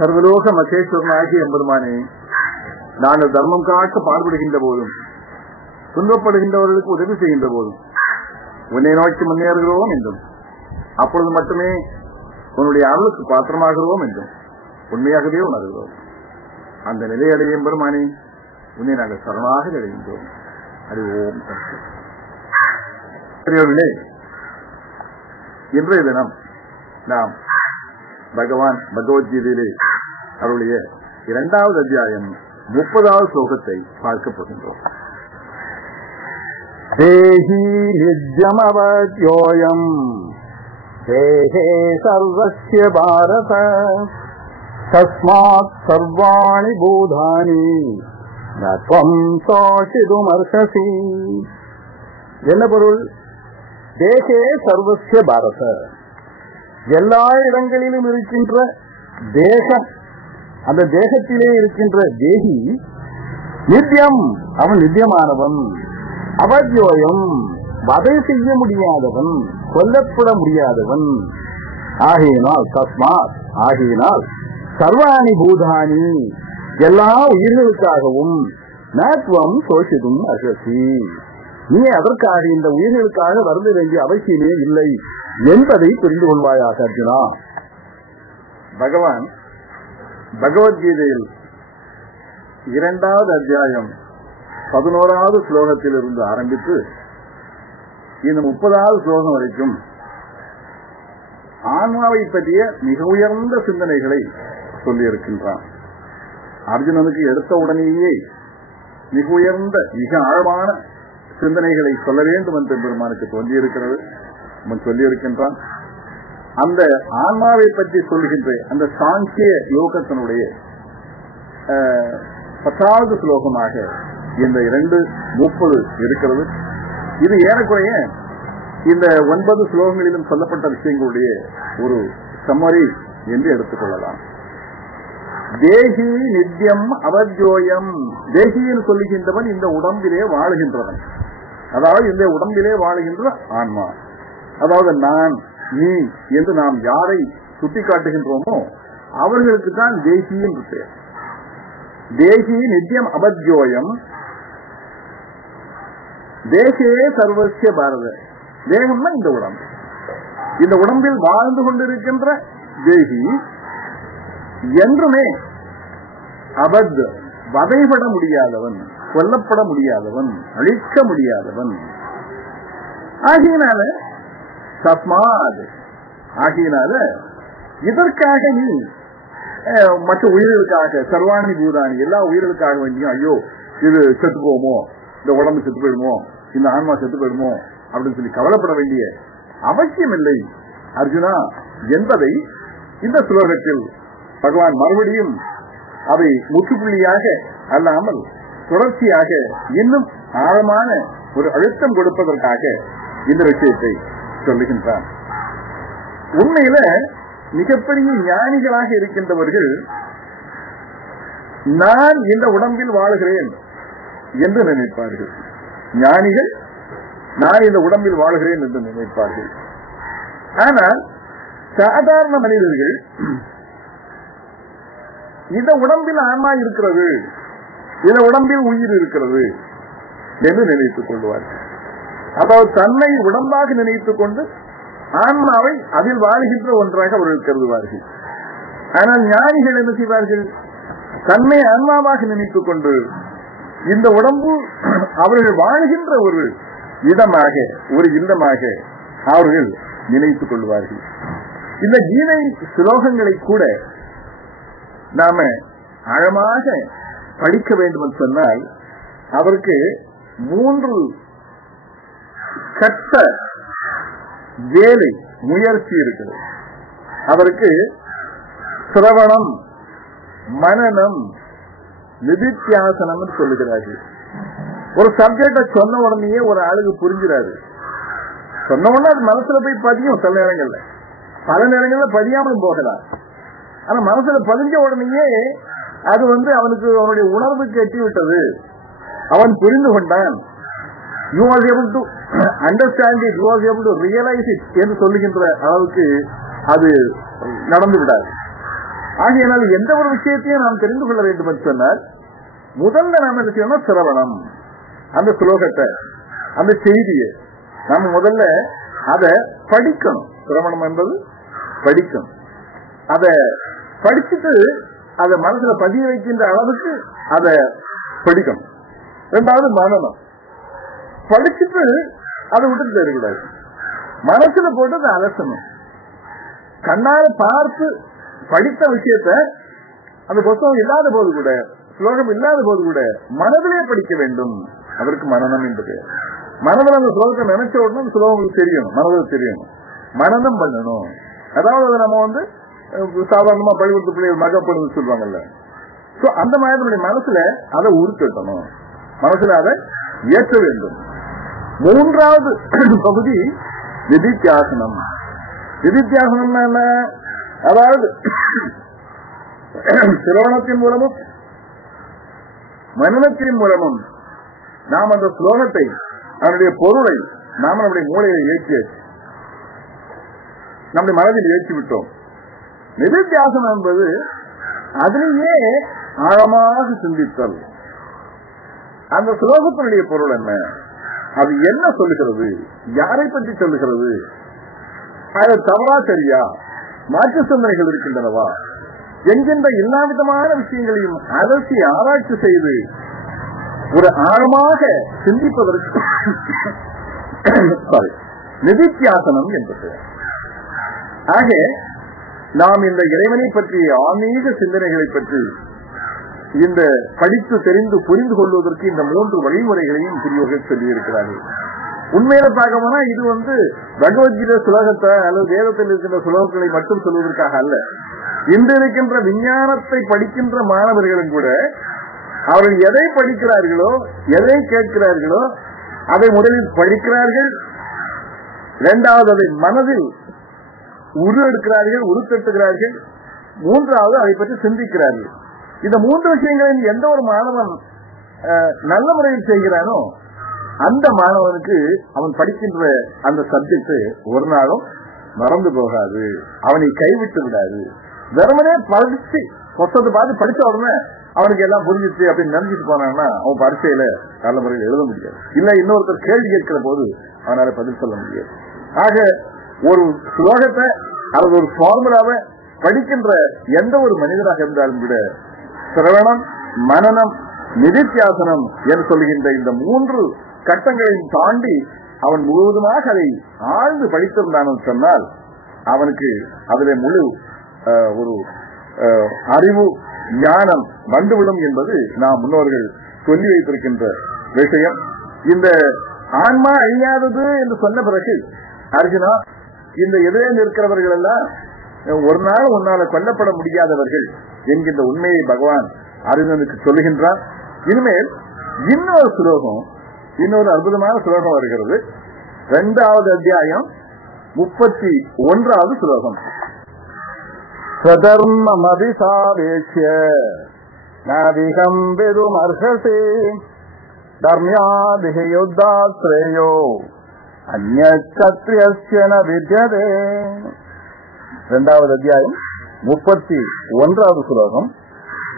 சர்வலோக மகேஸ்வரனாகிய எம்பெருமானே, நாங்கள் தர்மம் காக்க பாடுபடுகின்ற போதும் துன்பப்படுகின்றவர்களுக்கு உதவி செய்கின்ற போதும் உன்னை நோக்கி முன்னேறுகிறோம் என்றும் அப்பொழுது மட்டுமே உன்னுடைய அருளுக்கு பாத்திரமாகிறோம் என்றும் உண்மையாகவே உணர்கிறோம். அந்த நிலையடைய எம்பெருமானே, உன்னை நாங்கள் சரணாக அடைகின்றோம். அறிவோம். பெரியவர்களே, இன்றைய தினம் நாம் பகவான் பகவத்கீதையிலே அவருடைய 2வது அத்தியாயம் 30வது ஸ்லோகத்தை பார்க்க போகின்றோம். தேஹி நித்யமவத்யோயம் தேஹே சர்வஸ்ய பாரத தஸ்மாத் சர்வாணி பூதானி நத்வம் சோஷிதுமர்ஹசி. என்ன பொருள்? தேகே சர்வஸ்ய பாரத, எல்லா இடங்களிலும் இருக்கின்ற தேகம், அந்த தேகத்திலே இருக்கின்ற தேகி நித்தியம், அவன் நித்தியமானவன். அவத்யோயம், வதை செய்ய முடியாதவன், கொல்லப்பட முடியாதவன். ஆகையினால் தஸ்மாத், ஆகையினால் சர்வாணி பூதானி, எல்லா உயிர்களுக்காகவும் நாத்வம் சோஷிதும் அர்ஹசி, நீ அதற்காக இந்த உயிர்களுக்காக வருந்த வேண்டிய அவசியமே இல்லை என்பதை புரிந்து கொள்வாயாக அர்ஜுனா. பகவான் பகவத்கீதையில் 2வது அத்தியாயம் 11வது ஸ்லோகத்திலிருந்து ஆரம்பித்து இந்த 30வது ஸ்லோகம் வரைக்கும் ஆன்மாவை பற்றிய மிக உயர்ந்த சிந்தனைகளை சொல்லியிருக்கின்றான். அர்ஜுனனுக்கு எடுத்த உடனேயே மிக உயர்ந்த மிக ஆழமான சிந்தனைகளை சொல்ல வேண்டும் என்று பெருமானுக்கு தோன்றியிருக்கிறது, சொல்லியிருக்கின்றான். அந்த ஆன்மாவை பற்றி சொல்கின்ற அந்த சாங்கிய யோகத்தினுடைய 10வது ஸ்லோகமாக இந்த 2:30 இருக்கிறது. இது ஏறக்குறைய இந்த 9 ஸ்லோகங்களிலும் சொல்லப்பட்ட விஷயங்களுடைய ஒரு சம்மரி என்று எடுத்துக்கொள்ளலாம். தேகி நித்தியம் அவத்யோயம், தேகின்னு சொல்லுகின்றவன் இந்த உடம்பிலே வாழுகின்றவன், அதாவது இந்த உடம்பிலே வாழுகின்ற ஆன்மா. அதாவது நான், நீ என்று நாம் யாரை சுட்டி காட்டுகின்றோமோ அவர்களுக்கு தான் தேகி என்று பெயர். தேகி நித்தியம் அபத்யோயம் தேகே சர்வஸ்ய பாரத, தேகம்னா இந்த உடம்பு, இந்த உடம்பில் வாழ்ந்து கொண்டிருக்கின்ற தேகி என்றுமே அபத், வதைபட முடியாதவன், கொல்லப்பட முடியாதவன், அழிக்க முடியாதவன். ஆகையினால தஸ்மாத், ஆகையினால இதற்காக நீ மற்ற உயிர்களுக்காக சர்வாணி பூதானி, எல்லா உயிர்களுக்காக வேண்டியும் ஐயோ இது செத்து போகுமோ, இந்த உடம்பு செத்து போயிடுமோ, இந்த ஆன்மா செத்து போயிடுமோ அப்படின்னு சொல்லி கவலைப்பட வேண்டிய அவசியம் இல்லை அர்ஜுனா என்பதை இந்த ஸ்லோகத்தில் பகவான் மறுபடியும் அதை முற்றுப்புள்ளியாக அல்லாமல் தொடர்ச்சியாக இன்னும் ஆழமான ஒரு அழுத்தம் கொடுப்பதற்காக இந்த விஷயத்தை சொல்லுகின்றார். உண்மையில மிகப்பெரிய ஞானிகளாக இருக்கின்றவர்கள் நான் இந்த உடம்பில் வாழுகிறேன் என்று நினைப்பார்கள். ஞானிகள் நான் இந்த உடம்பில் வாழுகிறேன் என்று நினைப்பார்கள். ஆனால் சாதாரண மனிதர்கள் இந்த உடம்பில் ஆன்மா இருக்கிறது, இந்த உடம்பில் உயிர் இருக்கிறது என்று நினைத்துக் கொள்வார்கள். அதாவது தன்னை உடம்பாக நினைத்துக் கொண்டு ஆன்மாவை அதில் வாழ்கின்ற ஒன்றாக அவர்கள் கருதுவார்கள். ஆனால் ஞானிகள் என்ன செய்வார்கள்? தன்னை ஆன்மாவாக நினைத்துக் கொண்டு இந்த உடம்பு அவர்கள் வாழ்கின்ற ஒரு இடமாக, ஒரு இல்லமாக அவர்கள் நினைத்துக் கொள்வார்கள். இந்த கீதை ஸ்லோகங்களை கூட நாம ஆழமாக படிக்க வேண்டும் என்று சொன்னால் அவருக்கு 3 கட்ட வேலை முயற்சி இருக்கிறது. அவருக்கு சிரவணம், மனனம், நிதித்தியாசனம் சொல்லுகிறார்கள். ஒரு சப்ஜெக்ட சொன்ன உடனேயே ஒரு ஆளுக்கு புரிஞ்சிடாது. சொன்ன உடனே அது மனசுல போய் பதியும். சில நேரங்கள்ல, பல நேரங்கள்ல பதியாமல் போகலாம். ஆனா மனசுல பதிஞ்ச உடனேயே அது அவனுக்கு அவனுடைய உணர்வுக்கு எட்டிவிட்டது, அவன் புரிந்து கொண்டான். You was able to understand it, you was able to realize it என்று சொல்லுகின்ற அளவுக்கு அது நடந்து விடாது. ஆகையினால் எந்த ஒரு விஷயத்தையும் நாம் தெரிந்து கொள்ள வேண்டும் என்று சொன்னால் முதல்ல நாம் என்ன செய்யணும்? சிரவணம். அந்த ஸ்லோகத்தை, அந்த செய்தியை நாம முதல்ல அதை படிக்கணும். சிரவணம் என்பது படிக்கணும். அதை படிச்சுட்டு அதை மனசுல பதிய வைக்கின்ற அளவுக்கு அதை படிக்கணும். இரண்டாவது மனனம். படிச்சுட்டு அதை விட்டுட்டு போயிடக்கூடாது. மனசுல போட்டு அதை அலசணும். கண்ணால பார்த்து படித்த விஷயத்த அந்த புத்தகம் இல்லாத போது கூட, ஸ்லோகம் இல்லாத போது கூட மனதிலே படிக்க வேண்டும். அதற்கு மனனம் என்று. மனதில் அந்த ஸ்லோகத்தை நினைச்ச உடனே அந்த ஸ்லோகங்களுக்கு தெரியணும், மனதில் தெரியணும். மனனம் பண்ணணும். அதாவது நம்ம சாதாரணமா பள்ளிக்கூடத்து பிள்ளைகள் மகப்படுன்னு சொல்லுவாங்கல்ல. அந்த மாதிரி மனசுல அதை உருக்கட்டணும், மனசுல அதை ஏற்ற வேண்டும். மூன்றாவது பகுதி நிதித்தியாசனம். நிதித்தியாசனம் என்ன? அதாவது சிரவணத்தின் மூலமும் மனனத்தின் மூலமும் நாம் அந்த ஸ்லோகத்தை, அதனுடைய பொருளை நாம் நம்முடைய மூளையை ஏற்றி நம்முடைய மனதில் ஏற்றி விட்டோம். நிதித்தியாசனம் என்பது அதிலேயே ஆழமாக சிந்தித்தல். அந்த ஸ்லோகத்தினுடைய பொருள் என்ன, அது என்ன சொல்லுகிறது, யாரை பற்றி சொல்லுகிறது, அது தவறா சரியா, மாற்று சிந்தனைகள் இருக்கின்றனவா என்கின்ற எல்லா விதமான விஷயங்களையும் அலசி ஆராய்ச்சி செய்து ஒரு ஆழமாக சிந்திப்பதற்கு நிதித்தியாசனம் என்பது. ஆக நாம் இந்த இறைவனை பற்றிய ஆன்மீக சிந்தனைகளை பற்றி இந்த படித்து தெரிந்து புரிந்து கொள்வதற்கு இந்த 3 வழிமுறைகளையும் பெரியவர்கள் சொல்லியிருக்கிறார்கள். உண்மையில பார்க்க போனா இது பகவத்கீதை சுலோகத்தை அல்லது வேதத்தில் இருக்கின்ற சுலோகங்களை மட்டும் சொல்வதற்காக அல்ல. இன்று இருக்கின்ற விஞ்ஞானத்தை படிக்கின்ற மாணவர்களும் கூட அவர்கள் எதை படிக்கிறார்களோ, எதை கேட்கிறார்களோ அதை முதலில் படிக்கிறார்கள். இரண்டாவது அதை மனதில் உருத்தட்டுகிறார்கள். மூன்றாவது அதை பற்றி சிந்திக்கிறார்கள். இந்த 3 விஷயங்களில் எந்த ஒரு மாணவன் நல்ல முறையில் செய்கிறானோ அந்த மாணவனுக்கு அவன் படிக்கின்ற அந்த சப்ஜெக்ட் ஒரு நாளும் மறந்து போகாது, அவனை கைவிட்டு விடாது. வெறுமனே படிச்சு புத்தகத்தை பார்த்து படிச்ச உடனே அவனுக்கு எல்லாம் புரிஞ்சிச்சு அப்படின்னு நினைச்சிட்டு போனான்னா அவன் பரீட்சையில நல்ல முறையில் எழுத முடியாது. இல்ல இன்னொருத்தர் கேள்வி கேட்கிற போது அவனால பதில் சொல்ல முடியாது. ஆக ஒரு ஸ்லோகத்தை அல்லது ஒரு ஃபார்முலாவை படிக்கின்ற எந்த ஒரு மனிதனாக இருந்தாலும் கூட சிரவணம், மனனம், நிதித்தியாசனம் என்று சொல்கின்ற இந்த 3 கட்டங்களையும் தாண்டி அவன் முழுவதுமாக அதை ஆழ்ந்து படித்திருந்தான் சொன்னால் அவனுக்கு அதிலே முழு ஒரு அறிவு ஞானம் வந்துவிடும் என்பது நாம் முன்னோர்கள் சொல்லி வைத்திருக்கின்ற விஷயம். இந்த ஆன்மா அழியாதது என்று சொன்ன பிறகு அர்ஜுனா, இந்த எதிரே நிற்கிறவர்கள் எல்லாம் ஒரு நாள் உன்னால கொல்லப்பட முடியாதவர்கள் என்கின்ற உண்மையை பகவான் அர்ஜுனனுக்கு சொல்லுகின்றார். இனிமேல் இன்னொரு ஸ்லோகம், இன்னொரு அற்புதமான ஸ்லோகம் வருகிறது. 2வது அத்தியாயம் 31வது ஸ்லோகம். ஸ்வதர்மமபிசாவேக்ஷ்ய நாதிகம் விதுமர்ஹசி தர்ம்யாதிஹி யுத்தாத் ஸ்ரேயோ அன்யக்ஷத்ரியஸ்ய ந வித்யதே. 2வது அத்தியாயம் 31வது ஸ்லோகம்.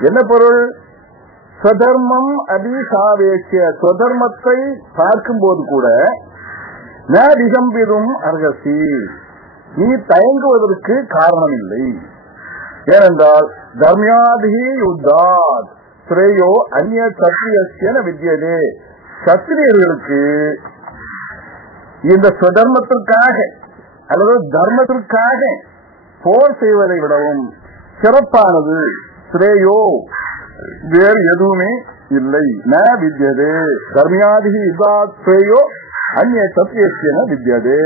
என்ன பொருள்? ஸ்வதர்மம் அபிசாவேக்ஷ்ய, ஸ்வதர்மத்தை பார்க்கும்போது கூட நதிகம்பிதும் அர்ஹசி, நீ தயங்குவதற்கு காரணம் இல்லை. ஏனென்றால் தர்மியாதிஹி யுத்தாத் ஸ்ரேயோ அந்நிய சத்ரியஸ்ய வித்யதே, சத்திரியர்களுக்கு இந்த ஸ்வதர்மத்திற்காக அல்லது தர்மத்திற்காக போர் செய்வதை விடவும் சிறப்பானது ஸ்ரேயோ வேறு எதுவுமே இல்லை. ந வித்யதே தர்மியாதிஹி யுத்தாத் ஸ்ரேயோ அந்நிய சத்ரியஸ்ய வித்யதே.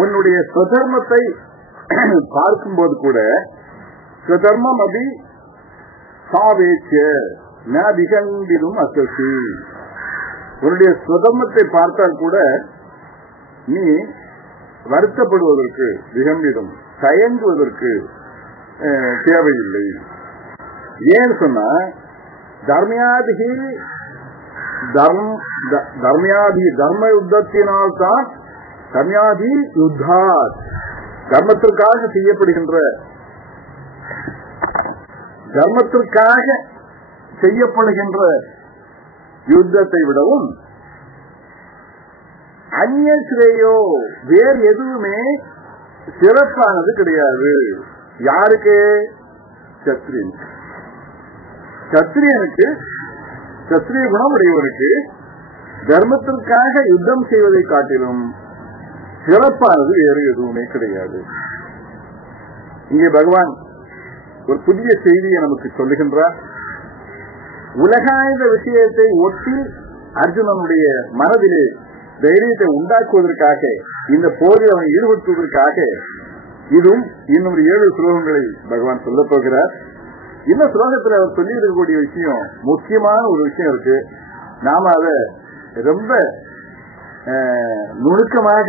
உன்னுடைய ஸ்வதர்மத்தை பார்க்கும்போது கூட ஸ்வதர்மம் அபி சாவேக்ஷ்ய ந விகம்பிதும் அர்ஹசி, உன்னுடைய ஸ்வதர்மத்தை பார்த்தால் கூட நீ வருத்தப்படுவதற்கு, விகம்பிதும் தயங்குவதற்கு தேவையில்லை. ஏன்னு சொன்னா தர்மியாதிகி தர்ம யுத்தத்தினால்தான், தர்மியாதி யுத்தாத் தர்மத்திற்காக செய்யப்படுகின்ற தர்மத்திற்காக செய்யப்படுகின்ற யுத்தத்தை விடவும் அந்நிய சிரேயோ வேறு எதுவுமே சிறப்பானது கிடையாது. யாருக்கு? சத்திரியனுக்கு. சத்திரியனுக்கு, சத்திரிய குணம் உடையவனுக்கு தர்மத்திற்காக யுத்தம் செய்வதை காட்டிலும் சிறப்பானது வேறு எதுவுமே கிடையாது. இங்கே பகவான் ஒரு புதிய செய்தியை நமக்கு சொல்லுகின்றார். உலகாயுத விஷயத்தை ஒட்டி அர்ஜுனனுடைய மனதிலே தைரியத்தை உண்டாக்குவதற்காக, இந்த போரில் அவன் ஈடுபடுத்துவதற்காக இதுவும் இன்னும் 7 ஸ்லோகங்களை பகவான் சொல்ல போகிறார். இந்த ஸ்லோகத்தில் அவர் சொல்லி இருக்கக்கூடிய விஷயம், முக்கியமான ஒரு விஷயம் இருக்கு. நாம அதை ரொம்ப நுணுக்கமாக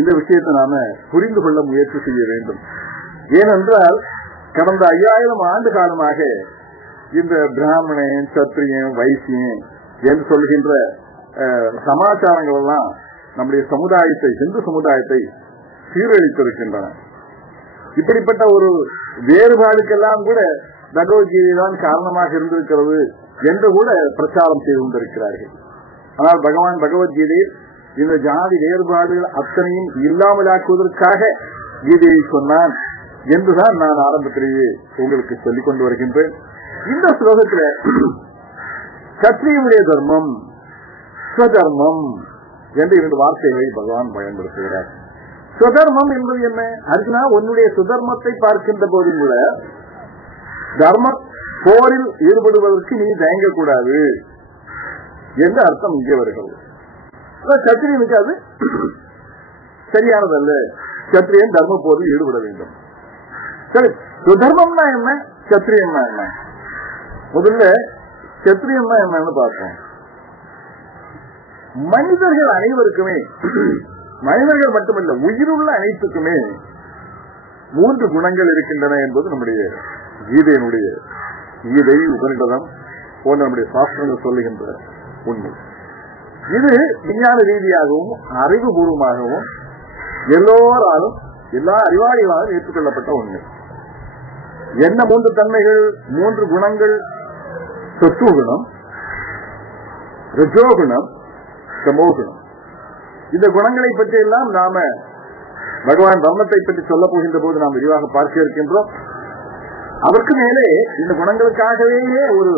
இந்த விஷயத்தை நாம புரிந்து கொள்ள முயற்சி செய்ய வேண்டும். ஏனென்றால் கடந்த 5000 ஆண்டு காலமாக இந்த பிராமணன், சத்திரியன், வைசியன் என்று சொல்கின்ற சமாச்சாரங்கள் எல்லாம் நம்முடைய சமுதாயத்தை, இந்து சமுதாயத்தை சீரழித்திருக்கின்றன. இப்படிப்பட்ட ஒரு வேறுபாடுக்கெல்லாம் கூட பகவத்கீதை தான் காரணமாக இருந்திருக்கிறது என்று கூட பிரச்சாரம் செய்து கொண்டிருக்கிறார்கள். ஆனால் பகவான் பகவத்கீதையில் இந்த ஜாதி வேறுபாடுகள் அத்தனையும் இல்லாமலாக்குவதற்காக கீதையை சொன்னான் என்றுதான் நான் ஆரம்பத்திலேயே உங்களுக்கு சொல்லிக் கொண்டு வருகின்றேன். இந்த ஸ்லோகத்தில் சத்திரியனுடைய தர்மம், ஸ்வதர்மம் என்று 2 வார்த்தைகளை பகவான் பயன்படுத்துகிறார். சுதர்மம் என்பது என்ன? அர்ஜுனா, உன்னுடைய சுதர்மத்தை பார்க்கின்ற போதும் கூட தர்ம போரில் ஈடுபடுவதற்கு நீ தயங்கக்கூடாது என்று அர்த்தம் இங்கே வருகிறது. சத்திரியனுக்கு அது சரியானதல்ல. சத்திரியன் தர்ம போரில் ஈடுபட வேண்டும். சரி, சுதர்மம்னா என்ன, சத்திரியன்னா என்ன? முதல்ல சத்திரியன்னா என்னன்னு பார்ப்போம். மனிதர்கள் அனைவருக்குமே, மனிதர்கள் மட்டுமல்ல உயிருள்ள அனைத்துக்குமே 3 குணங்கள் இருக்கின்றன என்பது நம்முடைய கீதையினுடைய, கீதை, உபனிஷதம் போன்ற நம்முடைய சாஸ்திரங்கள் சொல்லுகின்ற உண்மை. இது விஞ்ஞான ரீதியாகவும் அறிவுபூர்வமாகவும் எல்லோராலும், எல்லா அறிவாளிகளாலும் ஏற்றுக்கொள்ளப்பட்ட உண்மை. என்ன 3 தன்மைகள், 3 குணங்கள்? சத்துவகுணம், ரஜோகுணம், தமோகுணம். இந்த குணங்களை பற்றி எல்லாம் நாம பகவான் தர்மத்தை பற்றி சொல்ல போகின்ற போது நாம் விரிவாக பார்க்க இருக்கின்றோம். அதற்கு மேலே இந்த குணங்களுக்காகவே ஒரு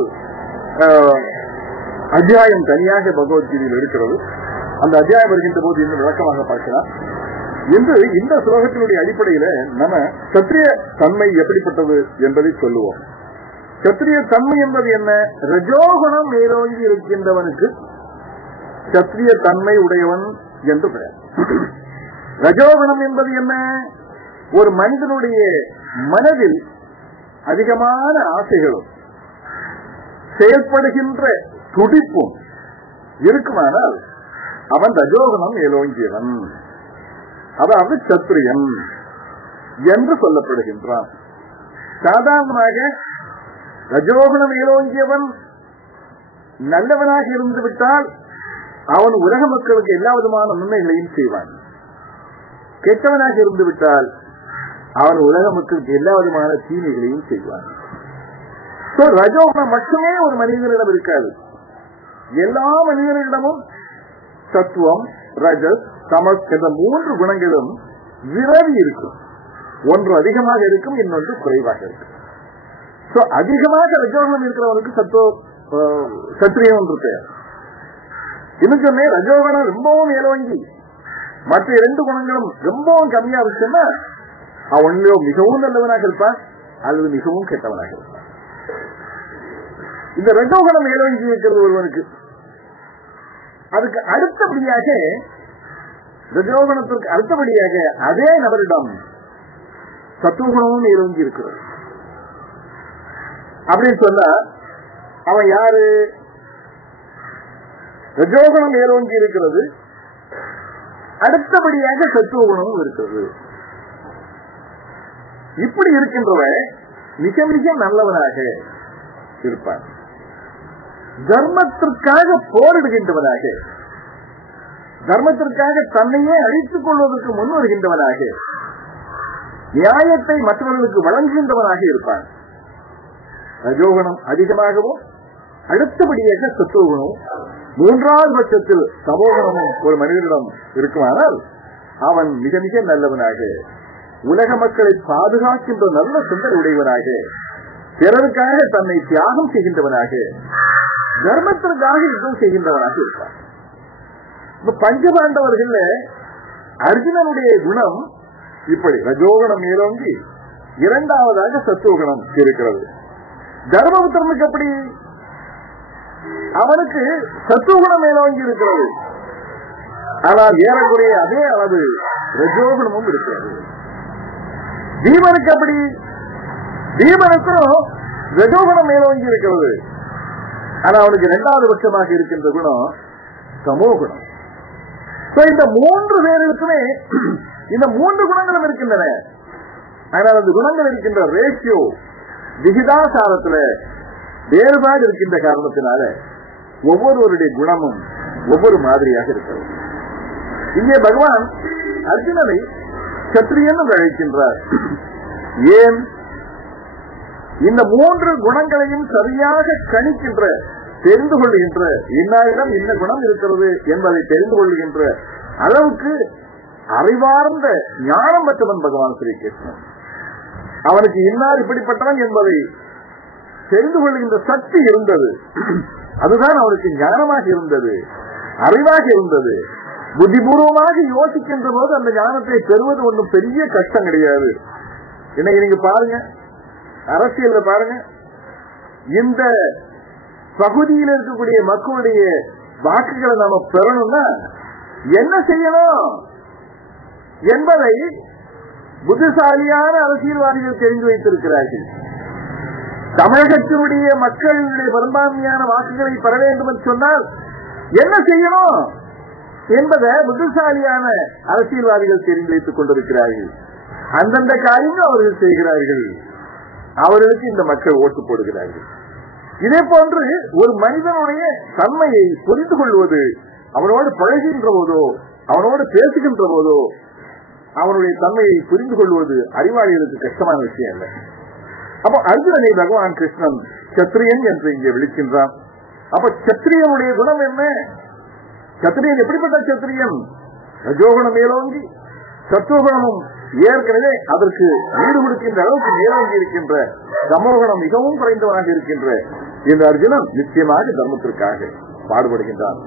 அத்தியாயம் தனியாக பகவத்கீதையில் இருக்கிறது. அந்த அத்தியாயம் வருகின்ற போது இன்னும் விளக்கமாக பார்க்கலாம். என்று இந்த ஸ்லோகத்தினுடைய அடிப்படையில நம்ம சத்திரிய தன்மை எப்படிப்பட்டது என்பதை சொல்லுவோம். சத்திரிய தன்மை என்பது என்ன? ரஜோகுணம் மேலோங்கி இருக்கின்றவனுக்கு சத்திரிய தன்மை உடையவன் என்று பெயர். ரஜோகுணம் என்பது என்ன? ஒரு மனிதனுடைய மனதில் அதிகமான ஆசைகளும் செயல்படுகின்ற துடிப்பும் இருக்குமானால் அவன் ரஜோகுணம் மேலோங்கியவன், அதாவது சத்திரியன் என்று சொல்லப்படுகின்றான். சாதாரணமாக ரஜோகுணம் மேலோங்கியவன் நல்லவனாக இருந்து விட்டால் அவன் உலக மக்களுக்கு எல்லா விதமான நன்மைகளையும் செய்வான். கெட்டவனாக இருந்து விட்டால் அவன் உலக மக்களுக்கு எல்லா விதமான தீமைகளையும் செய்வான். ரஜோகுணம் மட்டுமே ஒரு மனிதனிடம் இருக்காது. எல்லா மனிதர்களிடமும் சத்துவம், ரஜஸ், தமஸ் என்ற 3 குணங்களும் விரவி இருக்கும். ஒன்று அதிகமாக இருக்கும், இன்னொன்று குறைவாக இருக்கும். அதிகமாக ரஜோகுணம் இருக்கிறவனுக்கு சத்திரியன் என்று பெயர். இன்னும் சொன்னே, ரஜோகுணம் ரொம்பவும் மேலோங்கி மற்ற 2 குணங்களும் ரொம்பவும் கம்மியா இருக்குன்னா அவன் மிகவும் நல்லவனாக இருப்பான் அல்லது மிகவும் கெட்டவனாக இருப்பான். இந்த ரஜோகுணம் மேலோங்கி இருக்கிறது ஒருவனுக்கு. அதுக்கு அடுத்தபடியாக, ரஜோகுணத்திற்கு அடுத்தபடியாக அதே நபரிடம் சத்துவகுணமும் மேலோங்கி இருக்கிறது. அப்படின்னு சொன்னா அவன் யாரு? ரஜோகுணம் மேலோங்கி இருக்கிறது, அடுத்தபடியாக சத்துவகுணமும் இருக்கிறது. இப்படி இருக்கின்றவன் மிக மிக நல்லவனாக இருப்பான். தர்மத்திற்காக போரிடுகின்றவனாக, தர்மத்திற்காக தன்னையே அழித்துக் கொள்வதற்கு முன் வருகின்றவனாக, நியாயத்தை மற்றவர்களுக்கு வழங்குகின்றவனாக இருப்பான். ரஜோகுணம் அதிகமாகவும் அடுத்தபடியாக சத்துவகுணம், மூன்றாவது பட்சத்தில் தமோகுணமும் ஒரு மனிதனிடம் இருக்குமானால் அவன் மிக மிக நல்லவனாக, உலக மக்களை பாதுகாக்கின்ற நல்ல சிந்தனை உடையவனாக, பிறருக்காக தன்னை தியாகம் செய்கின்றவனாக, தர்மத்திற்காக யுத்தம் செய்கின்றவனாக இருப்பான். இப்ப பஞ்சபாண்டவர்கள் அர்ஜுனனுடைய குணம் இப்படி ரஜோகுணம் மேலோங்கி இரண்டாவதாக சத்துவகுணம் இருக்கிறது. தர்மபுத்திரனுக்கு அப்படி அவனுக்கு சத்துவகுணம் மேலோங்கி இருக்கிறது, ஆனால் ஏறக்குறைய அதே அளவு ரஜோகுணமும் இருக்கிறது. பீமனுக்கு அப்படி, பீமனுக்கும் ரஜோகுணம் மேலோங்கி இருக்கிறது, ஆனால் அவனுக்கு இரண்டாவது பட்சமாக இருக்கின்ற குணம் தமோகுணம். இந்த மூன்று பேருக்குமே இந்த மூன்று குணங்களும் இருக்கின்றன. ஆனால் அந்த குணங்கள் இருக்கின்ற ரேஷியோ விகிதாசாரத்துல வேறுபாடு இருக்கின்ற காரணத்தினால ஒவ்வொருவருடைய குணமும் ஒவ்வொரு மாதிரியாக இருக்கிறது. இங்கே பகவான் அர்ஜுனனை சத்திரியன் அழைக்கின்றார். ஏன்? இந்த மூன்று குணங்களையும் சரியாக கணிக்கின்ற, தெரிந்து கொள்ளுகின்ற, இன்னாரிடம் இன்ன குணம் இருக்கிறது என்பதை தெரிந்து கொள்ளுகின்ற அளவுக்கு அறிவார்ந்த ஞானம் பெற்றவன் பகவான் ஸ்ரீகிருஷ்ணன். அவனுக்கு இன்னார் இப்படிப்பட்டவன் என்பதை தெரிந்து கொள்ளுகின்ற சக்தி இருந்தது. அதுதான் அவனுக்கு ஞானமாக இருந்தது, அறிவாக இருந்தது. புத்திபூர்வமாக யோசிக்கின்ற போது அந்த ஞானத்தை பெறுவது ஒன்றும் பெரிய கஷ்டம் கிடையாது. இன்னைக்கு நீங்க பாருங்க, அரசியல்ல பாருங்க, இந்த பகுதியில் இருக்கக்கூடிய மக்களுடைய வாக்குகளை நாம பெறணும்னா என்ன செய்யணும் என்பதை புத்திசாலியான அரசியல்வாதிகள் தெரிந்து வைத்திருக்கிறார்கள். தமிழகத்தினுடைய மக்களுடைய பெரும்பான்மையான வாக்குகளை பெற வேண்டும் என்று சொன்னால் என்ன செய்யணும் என்பதை புத்திசாலியான அரசியல்வாதிகள் தெரிந்து வைத்துக் கொண்டிருக்கிறார்கள். அந்தந்த காரியங்கள் அவர்கள் செய்கிறார்கள், அவர்களுக்கு இந்த மக்கள் ஓட்டு போடுகிறார்கள். இதே போன்று ஒரு மனிதனுடைய தன்மையை புரிந்து கொள்வது, அவனோடு பழகின்ற போதோ அவனோடு பேசுகின்ற போதோ அவனுடைய தன்மையை புரிந்து கொள்வது அறிவாளிகளுக்கு கஷ்டமான விஷயம் அல்ல. அப்போ அர்ஜுனனை பகவான் கிருஷ்ணன் சத்திரியன் என்று இங்கே விழிக்கின்றான். அப்ப சத்திரியனுடைய குணம் என்ன? சத்திரியன் எப்படிப்பட்ட சத்திரியன்? ரஜோகுணம் மேலோங்கி சத்துவகுணமும் ஏற்கனவே அதற்கு ஈடு கொடுக்கின்ற அளவுக்கு மேலோங்கி இருக்கின்ற, தமோகுணம் மிகவும் குறைந்தவனாக இருக்கின்ற இந்த அர்ஜுனன் நிச்சயமாக தர்மத்திற்காக பாடுபடுகின்றான்.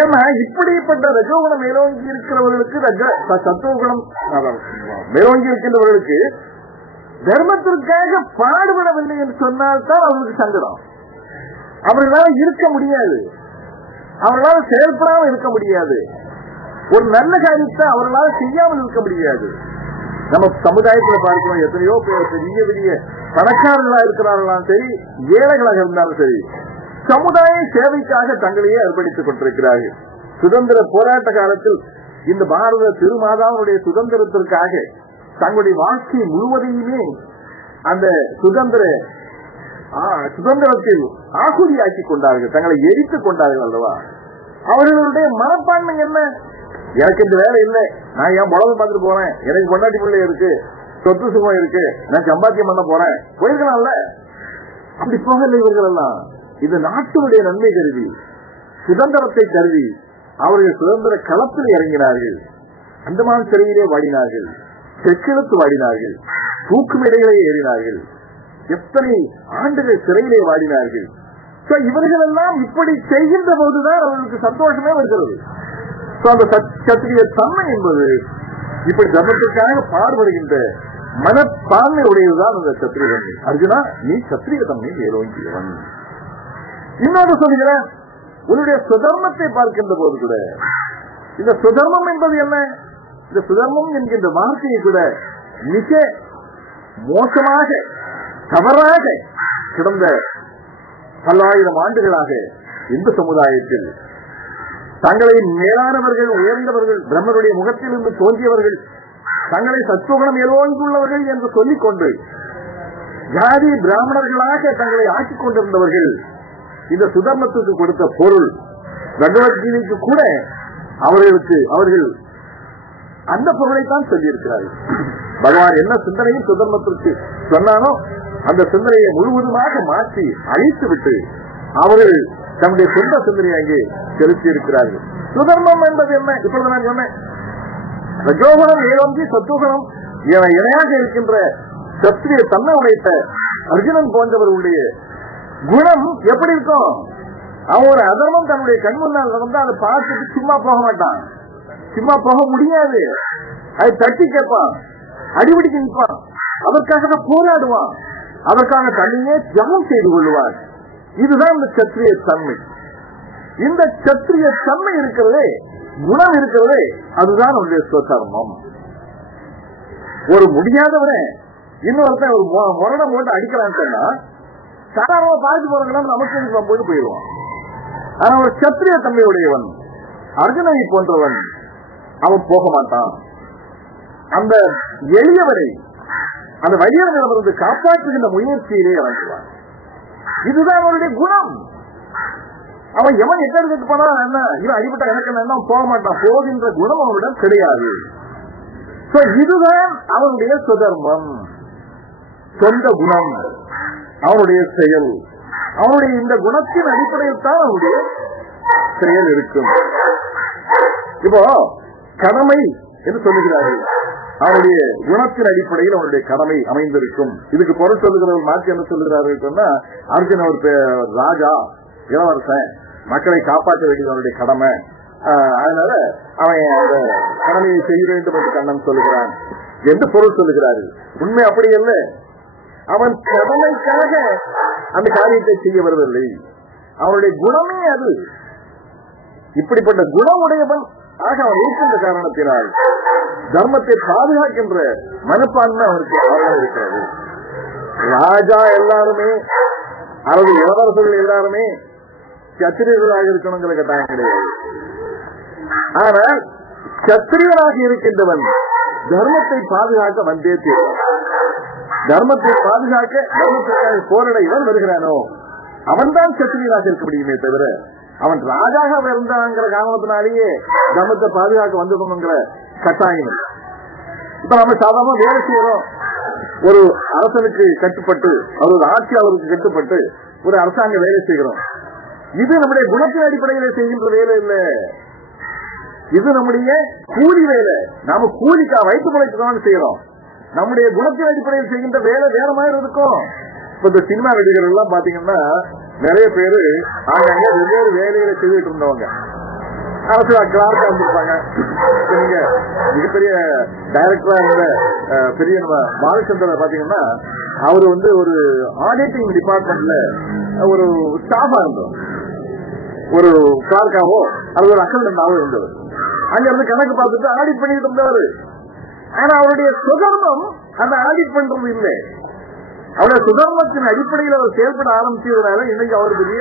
ஏன்னா இப்படிப்பட்ட ரஜோகுணம் மேலோங்கி இருக்கிறவர்களுக்கு, சத்துவகுணம் மேலோங்கி இருக்கின்றவர்களுக்கு தர்மத்திற்காக பாடுபடவில்லை என்று சொன்னால்தான் அவர்களுக்கு சங்கடம். அவர்களால் இருக்க முடியாது, அவர்களால் செயல்படாமல் இருக்க முடியாது, ஒரு நல்ல காரியத்தை அவர்களால் செய்யாமல் இருக்க முடியாது. நம்ம சமுதாயத்தில் பார்க்கிறோம், எத்தனையோ பேர் பெரிய பெரிய பணக்காரர்களாக இருக்கிறார்களாம் சரி, ஏழைகளாக இருந்தாலும் சரி, சமுதாய சேவைக்காக தங்களையே அர்ப்பணித்துக் கொண்டிருக்கிறார்கள். சுதந்திர போராட்ட காலத்தில் இந்த பாரத திருமாதாவுடைய சுதந்திரத்திற்காக தங்களுடைய வாழ்க்கை முழுவதையுமே அந்த சுதந்திரத்தில் ஆகுதியாக்கிக் கொண்டார்கள், தங்களை எரித்துக் கொண்டார்கள் அல்லவா? அவர்களுடைய மனப்பான்மை என்ன? எனக்கு இந்த வேலை இல்லை, நான் ஏன் உலகம் பார்த்துட்டு போறேன், எனக்கு பொண்டாட்டி பிள்ளை இருக்கு, சொத்து சுகம் இருக்கு, நான் சம்பாத்தியம் பண்ண போறேன், போயிருக்கலாம்ல. அப்படி போகல இவர்கள் எல்லாம். இது நாட்டினுடைய நன்மை கருதி, சுதந்திரத்தை கருதி அவர்கள் சுதந்திர களத்தில் இறங்கினார்கள். அந்தமான் சிறையிலே வாடினார்கள், செக்கிழுத்து வாடினார்கள், தூக்குமேடைகளை ஏறினார்கள், எத்தனை ஆண்டுகள் சிறையிலே வாடினார்கள். இவர்கள் எல்லாம் இப்படி செய்கின்ற போதுதான் அவர்களுக்கு சந்தோஷமே வருகிறது. அந்த சத்திரிய தன்மை என்பது இப்படி தர்மத்திற்காக பாடுபடுகின்ற மனப்பான்மை உடையதுதான் அந்த சத்திரிய தன்மை. அர்ஜுனா, நீ சத்திரிய தன்மை மேலோங்கியவன். இன்னொன்று சொல்கிறேன், உன்னுடைய சுதர்மத்தை பார்க்கின்ற போது கூட, இந்த சுதர்மம் என்பது என்ன? இந்த சுதர்மம் என்கின்ற வார்த்தையை கூட மிக மோசமாக தவறாக கிடந்த பல்லாயிரம் ஆண்டுகளாக இந்து சமுதாயத்தில் தங்களை மேலானவர்கள், உயர்ந்தவர்கள், பிரம்மருடைய முகத்திலிருந்து தோன்றியவர்கள், தங்களை சத்துவகுணம் மேலோங்கியுள்ளவர்கள் என்று சொல்லிக் கொண்டு ஜாதி பிராமணர்களாக தங்களை ஆக்கிக் கொண்டிருந்தவர்கள் இந்த சுதர்மத்துக்கு கொடுத்த பொருள் பகவத்கீதைக்கு கூட அவர்கள் அந்த பொருளைத்தான் சொல்லியிருக்கிறார்கள். பகவான் என்ன சிந்தனையும் சுதர்மத்திற்கு சொன்னானோ அந்த சிந்தனையை முழுவதுமாக மாற்றி அழித்து விட்டு அவர்கள் தம்முடைய சொந்த சிந்தனையை அங்கே செலுத்தி இருக்கிறார்கள். சுதர்மம் என்பது என்ன? இப்பொழுது நான் சொன்னேன், ரஜோகுணம் ஏழொன்றி சத்துகுணம் இணையாக இருக்கின்ற சத்திரிய தன்மை உடைத்த அர்ஜுனன் போன்றவர்களுடைய குணம் எப்படி இருக்கும்? அவன் ஒரு அதர்மம் தன்னுடைய கண் முன்னால் நடந்தா அதை பார்த்துட்டு சும்மா போக மாட்டான், சும்மா போக முடியாது, அதை தட்டி கேட்பான், அடிபடிக்கு நிற்பான், அதற்காக போராடுவான், அதற்காக தன்னையே ஜபம் செய்து கொள்வார். இதுதான் இந்த சத்திரிய தன்மை. இந்த சத்திரிய தன்மை இருக்கிறதே, குணம் இருக்கிறதே, அதுதான் அவருடைய சுதர்மம். ஒரு முடியாதவரை இன்னொருத்தன் ஒரு முரணம் போட்டு அடிக்கிறான்னு சொன்னா சாதாரணமா பார்த்து போறவங்க நமக்கு போது போயிடுவான். ஆனா ஒரு சத்திரிய தன்மையுடையவன், அர்ஜுனனை போன்றவன், அவன் போக மாட்டான். அந்த எளியவரை அந்த வலியவர்களிடமிருந்து காப்பாற்றுகின்ற முயற்சியிலே இறங்குவான். இதுதான் அவருடைய குணம். அவன் எவன் எட்டு போனா என்ன, இவன் அடிபட்ட எனக்கு என்ன போக மாட்டான், போகின்ற குணம் அவனிடம் கிடையாது. இதுதான் அவனுடைய சுதர்மம், சொந்த குணம், அவனுடைய செயல். அவனுடைய இந்த குணத்தின் அடிப்படையில் தான் அவனுடைய செயல் இருக்கும். இப்போ கடமை என்று சொல்லுகிறார்கள், அவனுடைய குணத்தின் அடிப்படையில் அவனுடைய கடமை அமைந்திருக்கும். இதுக்கு பொருள் சொல்லுகிறவர்கள் மாற்றி என்ன சொல்லுகிறார்கள் சொன்னா, அர்ஜுன் ஒரு ராஜா, இளவரசன், மக்களை காப்பாற்ற வேண்டியது அவனுடைய கடமை, அதனால அவன் அந்த கடமையை செய்ய வேண்டும் என்று கண்ணன் சொல்லுகிறான் என்று பொருள் சொல்லுகிறார்கள். உண்மை அப்படி அல்ல. அவன் கடமைக்காக அந்த காரியத்தை செய்ய வருவதில்லை, அவனுடைய குணமே அது. இப்படிப்பட்ட குணமுடையவன் ஆக அவன் இருக்கின்ற காரணத்தினால் தர்மத்தை பாதுகாக்கின்ற மனப்பான்மை அவனுக்கு இருக்கிறது. ராஜா எல்லாருமே அல்லது இளவரசர்கள் எல்லாருமே சத்திரியர்களாக இருக்கணுங்கிற கட்டாயம் கிடையாது. ஆனால் சத்திரியனாக இருக்கின்றவன் தர்மத்தை பாதுகாக்க வந்தே தீரும். தர்மத்தை பாதுகாக்க தர்மத்திற்காக போராட இவன் வருகிறானோ அவன் தான் சத்திரியனாக இருக்க முடியுமே தவிர அவன் ராஜாக இருந்தாங்கிற காரணத்தினாலேயே தர்மத்தை பாதுகாக்க வந்துடணுங்கிற கட்டாயம். இப்ப நம்ம சாதாரண வேலை செய்யறோம், ஒரு அரசனுக்கு கட்டுப்பட்டு, ஒரு ஆட்சியாளருக்கு கட்டுப்பட்டு ஒரு அரசாங்க வேலை செய்கிறோம். இது நம்முடைய குணத்தின் அடிப்படையில் செய்கின்ற வேலை இல்ல, இது நம்முடைய கூலி வேலை. நாம கூலிக்கா வைத்து முளைச்சுதான் செய்யறோம். நம்முடைய குணத்தின் அடிப்படையில் செய்கின்ற வேலை வேற மாதிரி இருக்கும். இப்ப இந்த சினிமா நடிகர்கள் எல்லாம் பாத்தீங்கன்னா நிறைய பேரு ஆங்காங்க வெவ்வேறு வேலைகளை செய்துட்டு இருந்தவங்க. அரசு கிளார்க்கா இருந்திருப்பாங்க. நீங்க மிகப்பெரிய டைரக்டரா இருந்த பெரிய பாலச்சந்திர பாத்தீங்கன்னா அவரு ஒரு ஆடிட்டிங் டிபார்ட்மெண்ட்ல ஒரு ஸ்டாஃபா இருந்தவர், ஒரு கிளார்க்காவோ அது ஒரு அக்கௌண்டன்டாவோ இருந்தவர். அங்க இருந்து கணக்கு பார்த்துட்டு ஆடிட் பண்ணிட்டு இருந்தவர். ஆனா அவருடைய சுதர்மம் அந்த ஆடிட் பண்றது இல்லை. அவருடைய சுதர்மத்தின் அடிப்படையில் அவர் செயல்பட ஆரம்பிச்சதுனால இன்னைக்கு அவர் பெரிய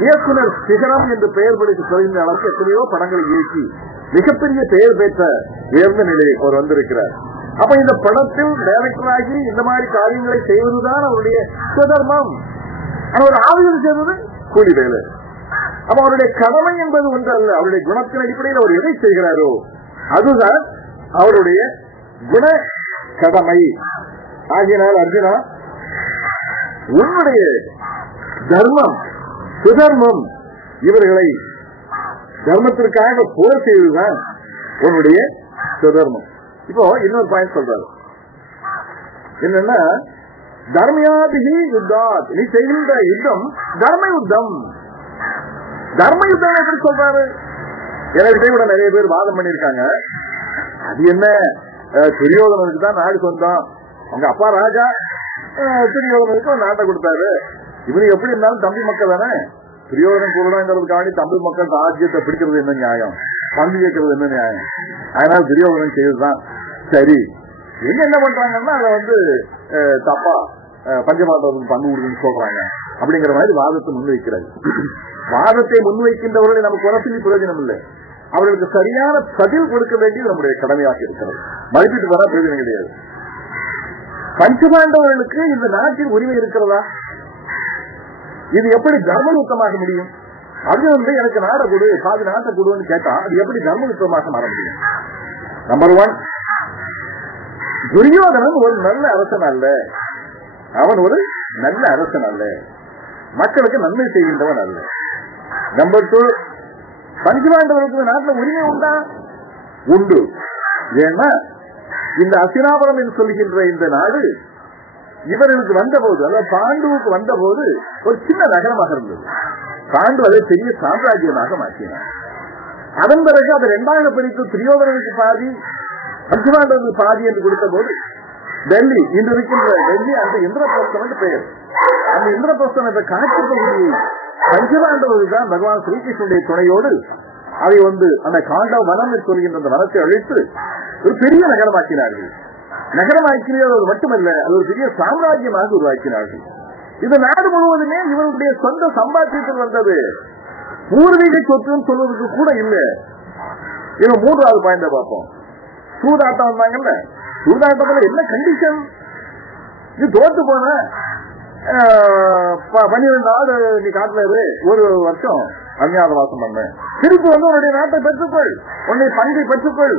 இயக்குனர் சிகரம் என்று பெயர் படித்து சொல்கின்ற அளவுக்கு எத்தனையோ படங்களை இயக்கி மிகப்பெரிய பெயர் பெற்ற உயர்ந்த நிலையை அவர் வந்திருக்கிறார். அப்ப இந்த படத்தில் டைரக்டராகி இந்த மாதிரி காரியங்களை செய்வதுதான் அவருடைய சுதர்மம். அவர் ஆவியில் செய்வது கூலி வேலை. அப்ப அவருடைய கடமை என்பது ஒன்று அல்ல, அவருடைய குணத்தின் அடிப்படையில் அவர் எதை செய்கிறாரோ அதுதான் அவருடைய குண கடமை. ஆகினால் அர்ஜுனா, உன்னுடைய தர்மம் சுதர்மம் இவர்களை தர்மத்திற்காக போர் செய்வதுதான் உன்னுடைய சுதர்மம். இப்போ இன்னொரு பாயிண்ட் சொல்றாரு என்னன்னா, தர்மயாதிகி யுத்தாத், நீ செய்கின்ற யுத்தம் தர்ம யுத்தம். தர்ம யுத்தம் எப்படி சொல்றாரு? எனக்கு கூட நிறைய பேர் வாதம் பண்ணிருக்காங்க. அது என்ன, துரியோதனனுக்கு தான் நாடு சொந்தம், அவங்க அப்பா ராஜா, துரியோதனனுக்கு ஒரு நாட்டை கொடுத்தாரு, இவனுக்கு எப்படி இருந்தாலும் தம்பி மக்கள் தானே, துரியோதனன் கூடங்கிறதுக்காண்டி தம்பி மக்கள் ராஜ்யத்தை பிடிக்கிறது என்ன நியாயம், பங்கு கேட்கறது என்ன நியாயம்? அதனால துரியோதனன் செய்ததுதான் சரி. எங்க என்ன பண்றாங்கன்னா அதை தப்பா பஞ்சபாண்டவருக்கு பங்கு கொடுக்குன்னு சொல்றாங்க அப்படிங்கிற மாதிரி வாதத்தை முன்வைக்கிறாரு. வாதத்தை முன்வைக்கின்றவர்களை நமக்கு குறைச்சி பிரயோஜனம் இல்லை, அவர்களுக்கு சரியான பதில் கொடுக்க வேண்டியது நம்முடைய கடமையாக இருக்கிறது. மதிப்பிட்டு வர பிரயோஜனம் கிடையாது. பஞ்சபாண்டவர்களுக்கு இந்த நாட்டின் உரிமை இருக்கிறதா? இது எப்படி தர்மயுத்தமாக முடியும்? அது எனக்கு நாடை கொடு, பாதி நாட்டை கொடுன்னு கேட்டா அது எப்படி தர்மயுத்தமாக மாற முடியும்? நம்பர் 1, துரியோதனன் ஒரு நல்ல அரசன் அல்ல, அவன் ஒரு நல்ல அரசன் அல்ல, மக்களுக்கு நன்மை செய்கின்றவன் அல்ல. நம்பர் 2, பஞ்சபாண்டவர்களுக்கு நாட்டில் உரிமை உண்டா? உண்டு. ஏன்னா இந்த அசினாபுரம் என்று சொல்கின்ற இந்த நாடு இவர்களுக்கு வந்தபோது, அதாவது பாண்டுவுக்கு வந்தபோது ஒரு சின்ன நகரமாக இருந்தது. பாண்டு அதை பெரிய சாம்ராஜ்யமாக மாற்றினார். அதன் பிறகு அதை 2ஆக பிரித்து துரியோதனனுக்கு பாதி, பஞ்சபாண்டவர்களுக்கு பாதி என்று கொடுத்த போது டெல்லி, இன்று இருக்கின்ற டெல்லி, அந்த இந்திரபிரஸ்தம் என்று பெயர். அந்த இந்திரபிரஸ்தம் என்ற காட்சி பகுதியை பஞ்சபாண்டவர்கள் தான் பகவான் ஸ்ரீகிருஷ்ணனுடைய துணையோடு அதை அந்த காண்டவ வனம் என்று சொல்கின்ற அந்த வனத்தை அழித்து ஒரு பெரிய நகரமாக்கினார்கள். நகரமாக்கினது மட்டுமல்ல, அது ஒரு பெரிய சாம்ராஜ்யமாக உருவாக்கினார்கள். இந்த நாடு முழுவதுமே இவருடைய சொந்த சம்பாத்தியத்தில் வந்தது. பூர்வீக சொத்துன்னு சொல்வதற்கு கூட இல்லை. இவன் 3வது பாயிண்ட பார்ப்போம். சூதாட்டம் வந்தாங்கல்ல, சூதாட்டத்துல என்ன கண்டிஷன்? இது தோத்து போன 12 ஆடு நீ காட்டுல ஒரு வருஷம் அஞ்ஞாதவாசம் பண்ண, திருப்பி உன்னுடைய நாட்டை பெற்றுக்கொள், உன்னுடைய பங்கை பெற்றுக்கொள்.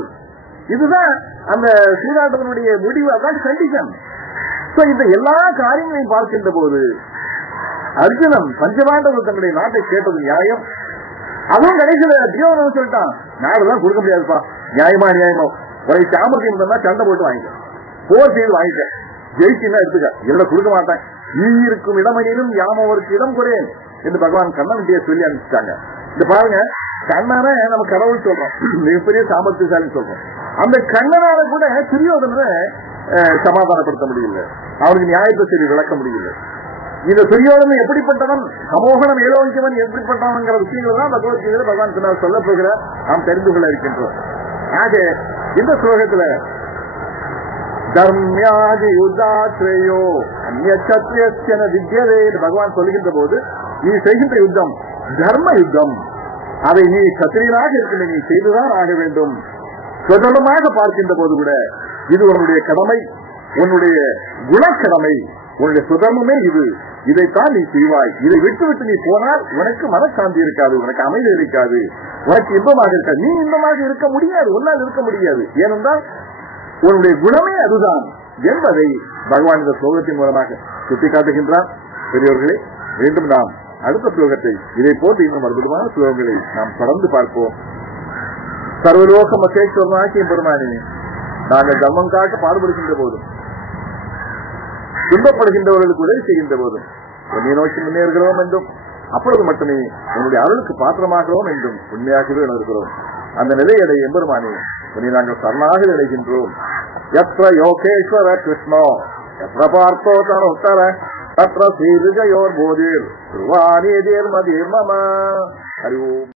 இதுதான் அந்த சூதாட்டத்தினுடைய முடிவு, அதான் கண்டிஷன். இந்த எல்லா காரியங்களையும் பார்க்கின்ற போது அர்ஜுனன் பஞ்சபாண்டவர்கள் தங்களுடைய நாட்டை கேட்டது நியாயம். அதுவும் கடைசியில துரியோதனன் சொல்லிட்டான், நாடுதான் கொடுக்க முடியாதுப்பா, நியாயமா ஒரு சாமர்த்தியம் இருந்தா சண்டை போட்டு வாங்கிக்க, போர் செய்து வாங்கிக்க, ஜெயிச்சுன்னா எடுத்துக்க, இல்ல கொடுக்க மாட்டேன், நீ இருக்கும் இடமணியிலும் யாமவருக்கு இடம் குறையேன் என்று பகவான் கண்ணன்கிட்டே சொல்லி அனுப்பிச்சிட்டாங்க. இந்த பாருங்க, கண்ணனை நம்ம கடவுள் சொல்றோம், மிகப்பெரிய சாமர்த்தியசாலி சொல்றோம். அந்த கண்ணனால கூட துரியோதனரை சமாதானப்படுத்த முடியல, அவனுக்கு நியாயத்தை சரி விளக்க முடியல. இந்த துரியோதனன் எப்படிப்பட்டவன், அமோகனம் ஏலோகியவன் எப்படிப்பட்டவன் விஷயங்கள் தான் பகவத்கீதையில பகவான் சொன்னார், சொல்ல போகிற நாம் தெரிந்து கொள்ள இருக்கின்றோம். ஆக இந்த ஸ்லோகத்துல தர்மியாதி யுத்தாத்ரேயோ அந்நிய சத்ரியன வித்யதே பகவான் சொல்கின்ற போது, நீ செய்கின்ற யுத்தம் தர்ம யுத்தம், அதை நீ சத்திரியனாக இருக்கின்ற நீ செய்துதான் ஆக வேண்டும். சுதந்திரமாக பார்க்கின்ற போது கூட இது உன்னுடைய கடமை, உன்னுடைய குணக்கடமை, உன்னுடைய சுதர்மமே இது, இதைத்தான் நீ செய்வாய். இதை விட்டு விட்டு நீ போனால் உனக்கு மனசாந்தி இருக்காது, உனக்கு அமைதி இருக்காது, உனக்கு இன்பமாக இருக்காது, நீ இன்பமாக இருக்க முடியாது, உன்னால் இருக்க முடியாது. ஏனென்றால் உன்னுடைய குணமே அதுதான் என்பதை பகவான் இந்த ஸ்லோகத்தின் மூலமாக சுட்டிக்காட்டுகின்றான். பெரியவர்களே, மீண்டும் நாம் அடுத்த ஸ்லோகத்தை இதை போன்று இன்னும் அற்புதமான ஸ்லோகங்களை நாம் தொடர்ந்து பார்ப்போம். சர்வலோக மகேஸ்வரனாகிய பெருமானே, நாங்கள் தர்மம் காக்க பாடுபடுகின்ற போதும், துன்பப்படுகின்றவர்களுக்கு உதவி செய்கின்ற போதும் உன்னை நோக்கி முன்னேறுகிறோம் என்றும், அப்பொழுது மட்டுமே உன்னுடைய அருளுக்கு பாத்திரமாகிறோம் என்றும் உண்மையாகவே உணர்கிறோம். அந்த நிலையடைய எம்பெருமானே, உன்னை நாங்கள் சரணாக அடைகின்றோம். எத்திர யோகேஸ்வர கிருஷ்ணோ எத்திர பார்த்தோ தன உத்தர தத்திர ஸ்ரீ விஜயோர் போதீர் திருவானே தேர்மதீர் மம. ஹரி ஓம்.